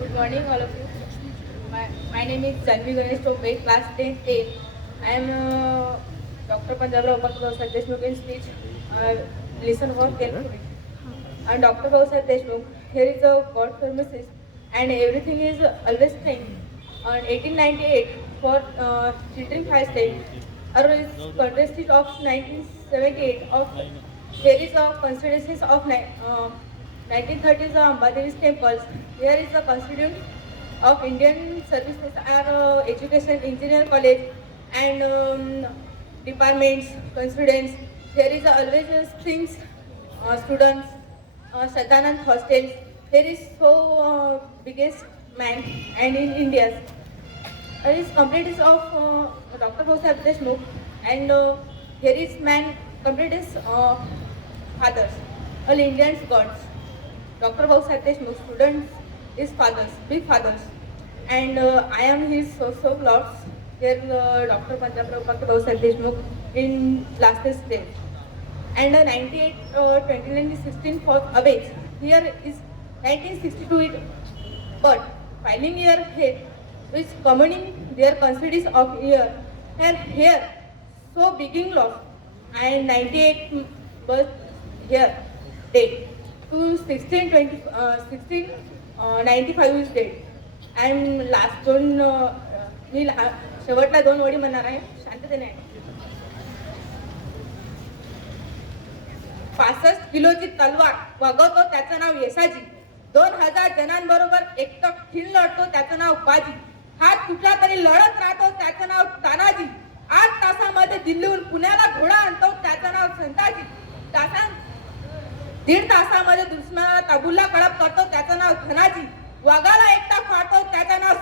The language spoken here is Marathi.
All of you. My, my name is Janvi Ganesh Tope, class 10 A. I am uh, Dr. Panjabrao Upakadosai Deshmukh in speech. Uh, listen for carefully. And Dr. Bhausaheb Deshmukh, here is a God pharmacist and everything is always fine. On 1898, for uh, children fast day, or is contested of 1978 of there is a constituencies of uh, 1930s uh, Ambadevi's temples. Here is the constituent of Indian services are uh, education, engineer college, and um, departments, constituents. there is uh, always uh, things, uh, students, uh, Sadanand hostels. there is so uh, biggest man and in India. There is complete of uh, Dr. Bosab Deshmukh and uh, here is man complete is uh, fathers. All Indians gods. Doctor Bhausaheb Deshmukh student is fathers big fathers and I am his so so clots here doctor Panjabrao doctor Bhausaheb Deshmukh in last day and ninety eight twenty nine sixteen for always here is nineteen sixty two it but filing year he is coming there considers of year her hair so begging loss and ninety eight bus here date to 16 20 uh, 16 uh, 95 is dead. and last दोन uh, मी लहा- शेवटला दोन वडी म्हणणार आहे. शांततेने पासष्ट किलोची तलवार वगवतो त्याचं नाव येसाजी. दोन हजार जणांबरोबर एकटक खिल लढतो त्याचं नाव बाजी. हात कुठला तरी लढत राहतो त्याचं नाव तानाजी. आठ तासामध्ये दिल्लीहून पुण्याला घोडा आणतो त्याचं नाव संताजी. तासा दीड तासामध्ये दुश्मनाला ताबुल्ला कळप करतो त्याचं नाव धनाजी. वाघाला एकटा फाडतो त्याचं नाव